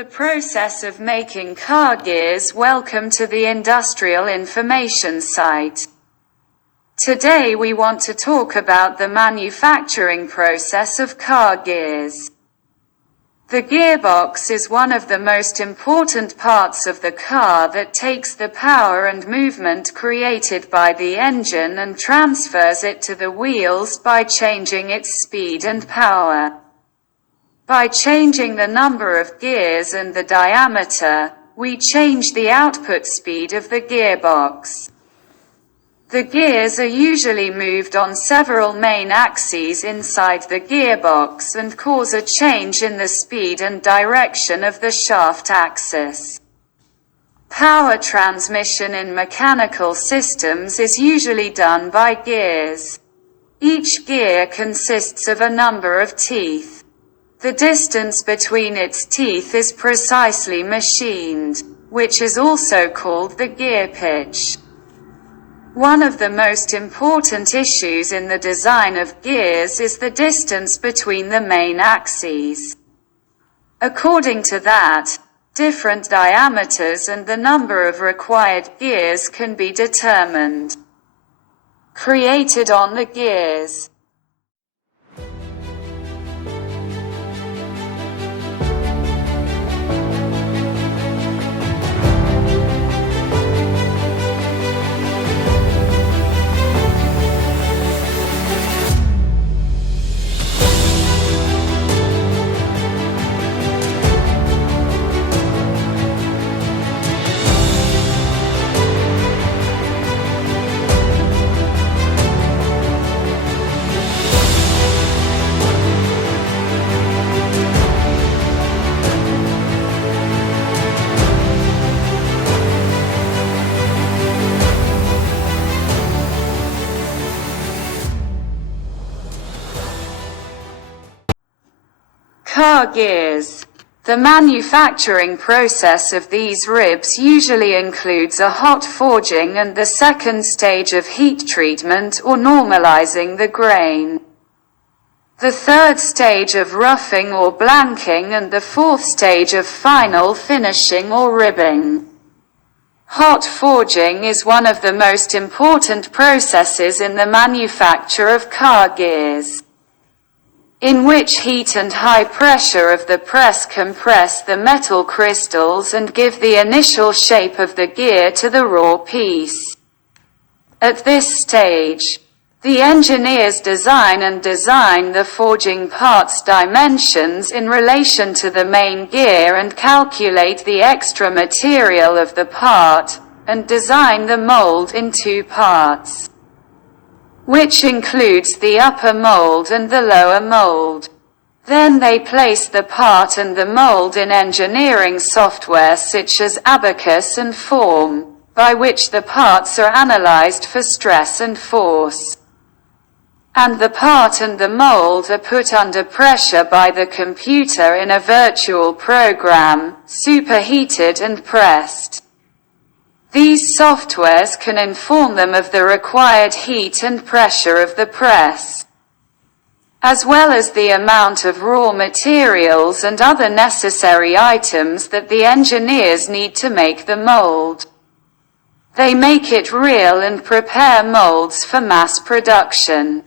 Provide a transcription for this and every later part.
The process of making car gears. Welcome to the Industrial Information Site. Today we want to talk about the manufacturing process of car gears. The gearbox is one of the most important parts of the car that takes the power and movement created by the engine and transfers it to the wheels by changing its speed and power. By changing the number of gears and the diameter, we change the output speed of the gearbox. The gears are usually moved on several main axes inside the gearbox and cause a change in the speed and direction of the shaft axis. Power transmission in mechanical systems is usually done by gears. Each gear consists of a number of teeth. The distance between its teeth is precisely machined, which is also called the gear pitch. One of the most important issues in the design of gears is the distance between the main axes. According to that, different diameters and the number of required gears can be determined. Created on the gears. Car gears. The manufacturing process of these ribs usually includes a hot forging and the second stage of heat treatment or normalizing the grain. The third stage of roughing or blanking and the fourth stage of final finishing or ribbing. Hot forging is one of the most important processes in the manufacture of car gears, in which heat and high pressure of the press compress the metal crystals and give the initial shape of the gear to the raw piece. At this stage, the engineers design the forging part's dimensions in relation to the main gear and calculate the extra material of the part, and design the mold in two parts, which includes the upper mold and the lower mold. Then they place the part and the mold in engineering software such as Abacus and Form, by which the parts are analyzed for stress and force. And the part and the mold are put under pressure by the computer in a virtual program, superheated and pressed. These softwares can inform them of the required heat and pressure of the press, as well as the amount of raw materials and other necessary items that the engineers need to make the mold. They make it real and prepare molds for mass production.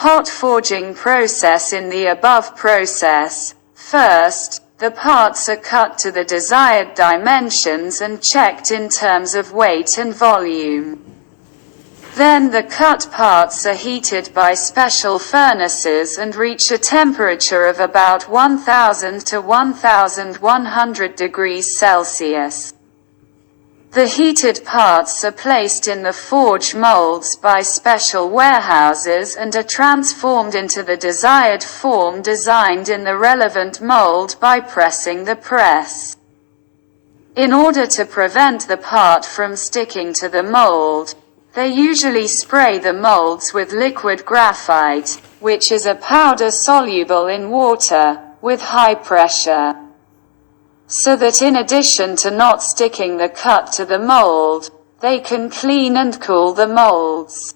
Hot forging process. In the above process, first, the parts are cut to the desired dimensions and checked in terms of weight and volume. Then the cut parts are heated by special furnaces and reach a temperature of about 1000 to 1100 degrees Celsius. The heated parts are placed in the forge molds by special warehouses and are transformed into the desired form designed in the relevant mold by pressing the press. In order to prevent the part from sticking to the mold, they usually spray the molds with liquid graphite, which is a powder soluble in water, with high pressure, so that in addition to not sticking the cut to the mold, they can clean and cool the molds.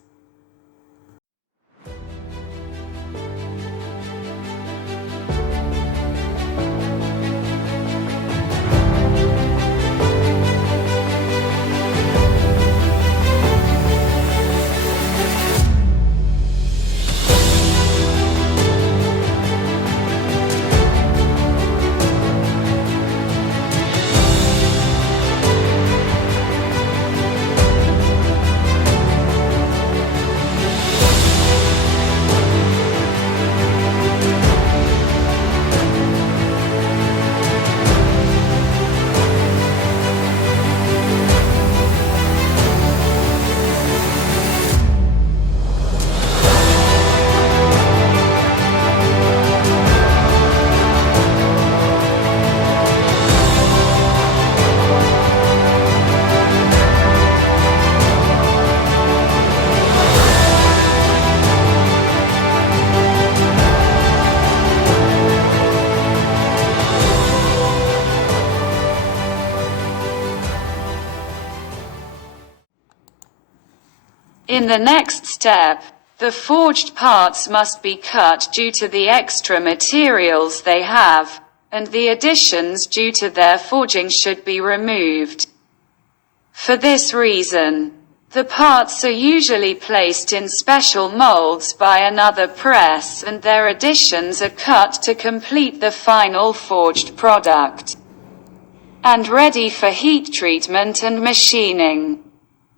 In the next step, the forged parts must be cut due to the extra materials they have, and the additions due to their forging should be removed. For this reason, the parts are usually placed in special molds by another press and their additions are cut to complete the final forged product, and ready for heat treatment and machining.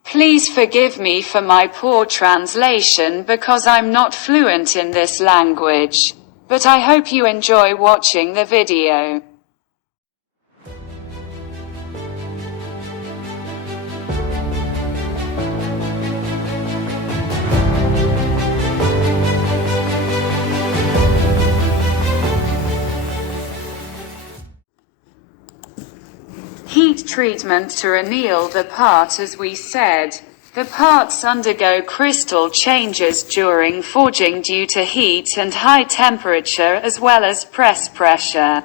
Please forgive me for my poor translation because I'm not fluent in this language, but I hope you enjoy watching the video. Heat treatment to anneal the part. As we said, the parts undergo crystal changes during forging due to heat and high temperature as well as press pressure.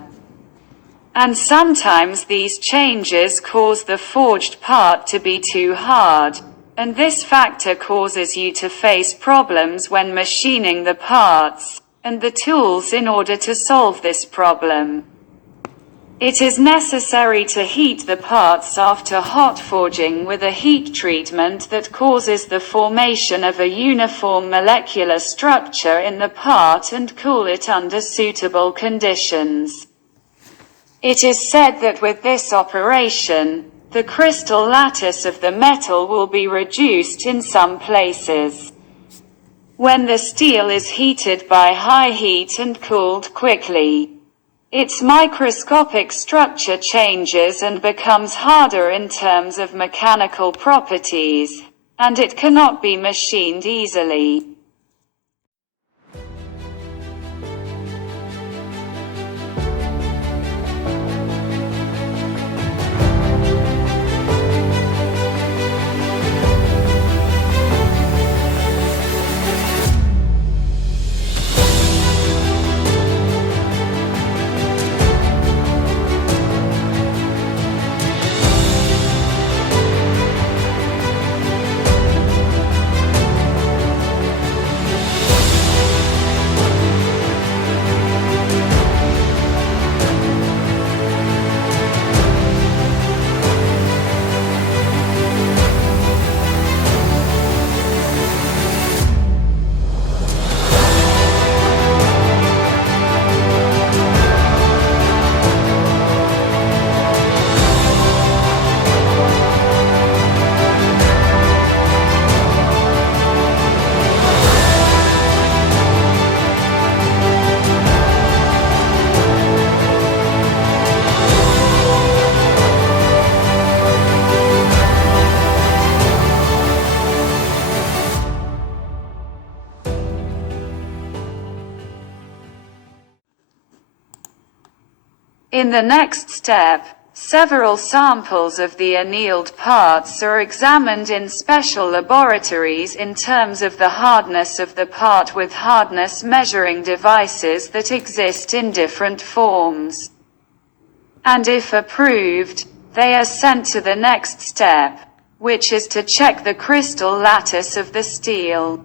And sometimes these changes cause the forged part to be too hard, and this factor causes you to face problems when machining the parts, and the tools in order to solve this problem. It is necessary to heat the parts after hot forging with a heat treatment that causes the formation of a uniform molecular structure in the part and cool it under suitable conditions. It is said that with this operation, the crystal lattice of the metal will be reduced in some places. When the steel is heated by high heat and cooled quickly, its microscopic structure changes and becomes harder in terms of mechanical properties, and it cannot be machined easily. In the next step, several samples of the annealed parts are examined in special laboratories in terms of the hardness of the part with hardness measuring devices that exist in different forms. And if approved, they are sent to the next step, which is to check the crystal lattice of the steel.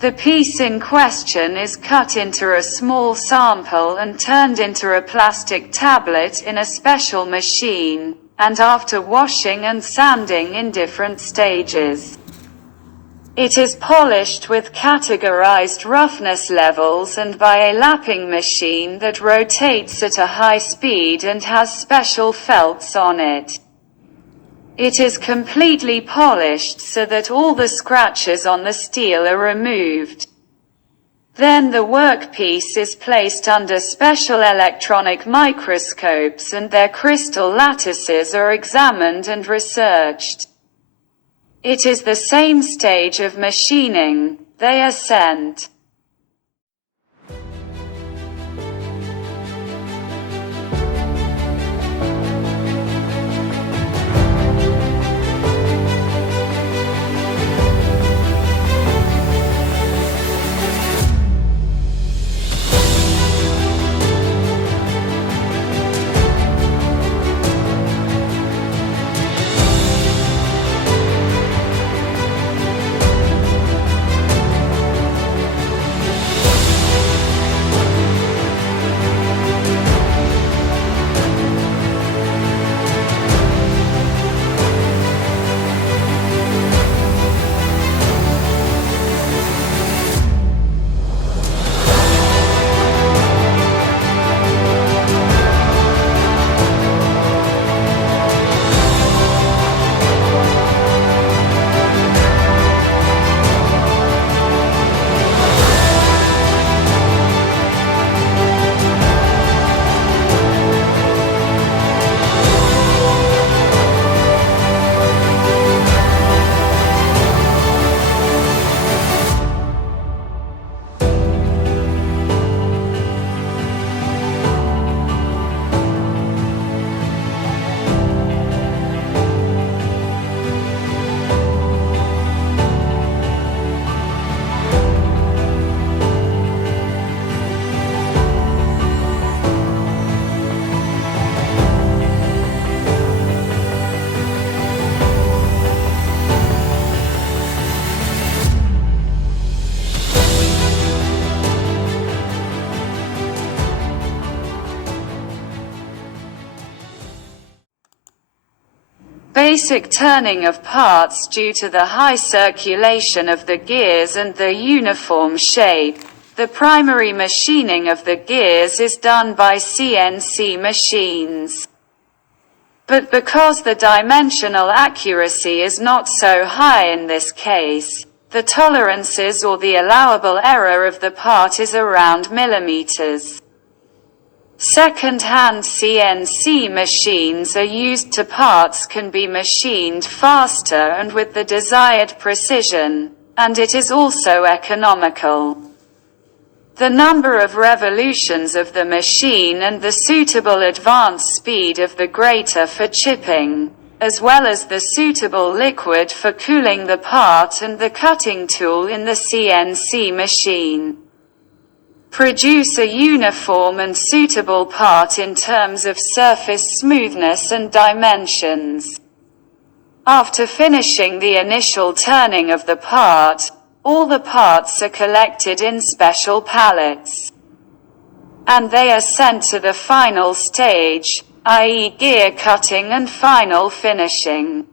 The piece in question is cut into a small sample and turned into a plastic tablet in a special machine, and after washing and sanding in different stages. It is polished with categorized roughness levels and by a lapping machine that rotates at a high speed and has special felts on it. It is completely polished so that all the scratches on the steel are removed. Then the workpiece is placed under special electronic microscopes and their crystal lattices are examined and researched. It is the same stage of machining. They are sent. Basic turning of parts due to the high circulation of the gears and the uniform shape. The primary machining of the gears is done by CNC machines. But because the dimensional accuracy is not so high in this case, the tolerances or the allowable error of the part is around millimeters. Second-hand CNC machines are used to parts can be machined faster and with the desired precision, and it is also economical. The number of revolutions of the machine and the suitable advance speed of the grater for chipping, as well as the suitable liquid for cooling the part and the cutting tool in the CNC machine, produce a uniform and suitable part in terms of surface smoothness and dimensions. After finishing the initial turning of the part, all the parts are collected in special pallets, and they are sent to the final stage, i.e. gear cutting and final finishing.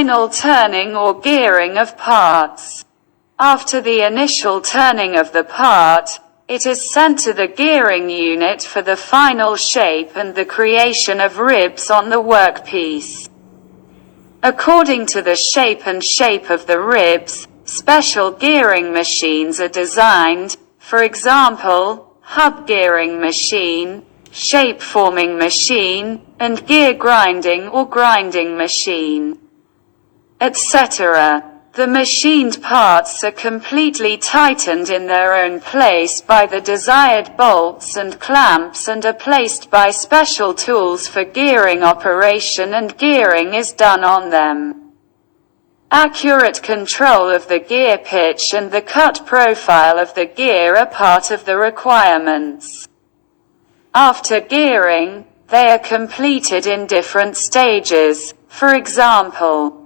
final turning or gearing of parts. After the initial turning of the part, it is sent to the gearing unit for the final shape and the creation of ribs on the workpiece. According to the shape of the ribs, special gearing machines are designed, for example, hub gearing machine, shape forming machine, and gear grinding or grinding machine, etc. The machined parts are completely tightened in their own place by the desired bolts and clamps and are placed by special tools for gearing operation, and gearing is done on them. Accurate control of the gear pitch and the cut profile of the gear are part of the requirements. After gearing, they are completed in different stages. For example,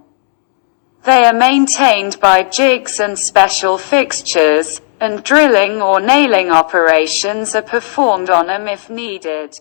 they are maintained by jigs and special fixtures, and drilling or nailing operations are performed on them if needed.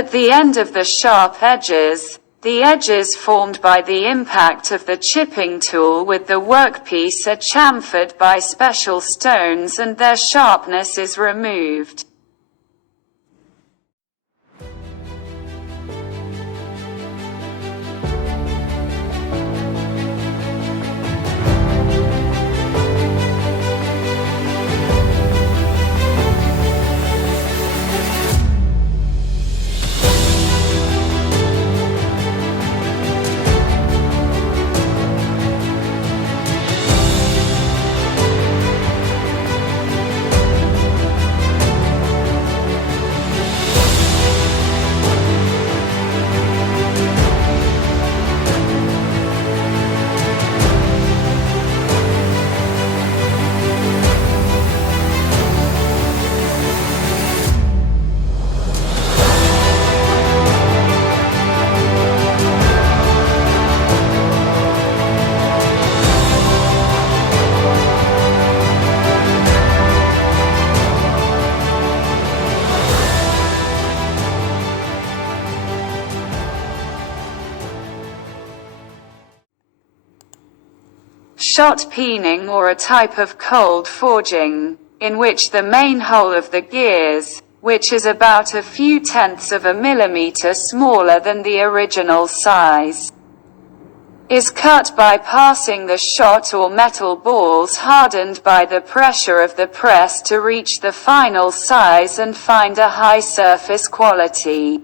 At the end of the sharp edges, the edges formed by the impact of the chipping tool with the workpiece are chamfered by special stones and their sharpness is removed. shot peening, or a type of cold forging, in which the main hole of the gears, which is about a few tenths of a millimeter smaller than the original size, is cut by passing the shot or metal balls hardened by the pressure of the press to reach the final size and find a high surface quality.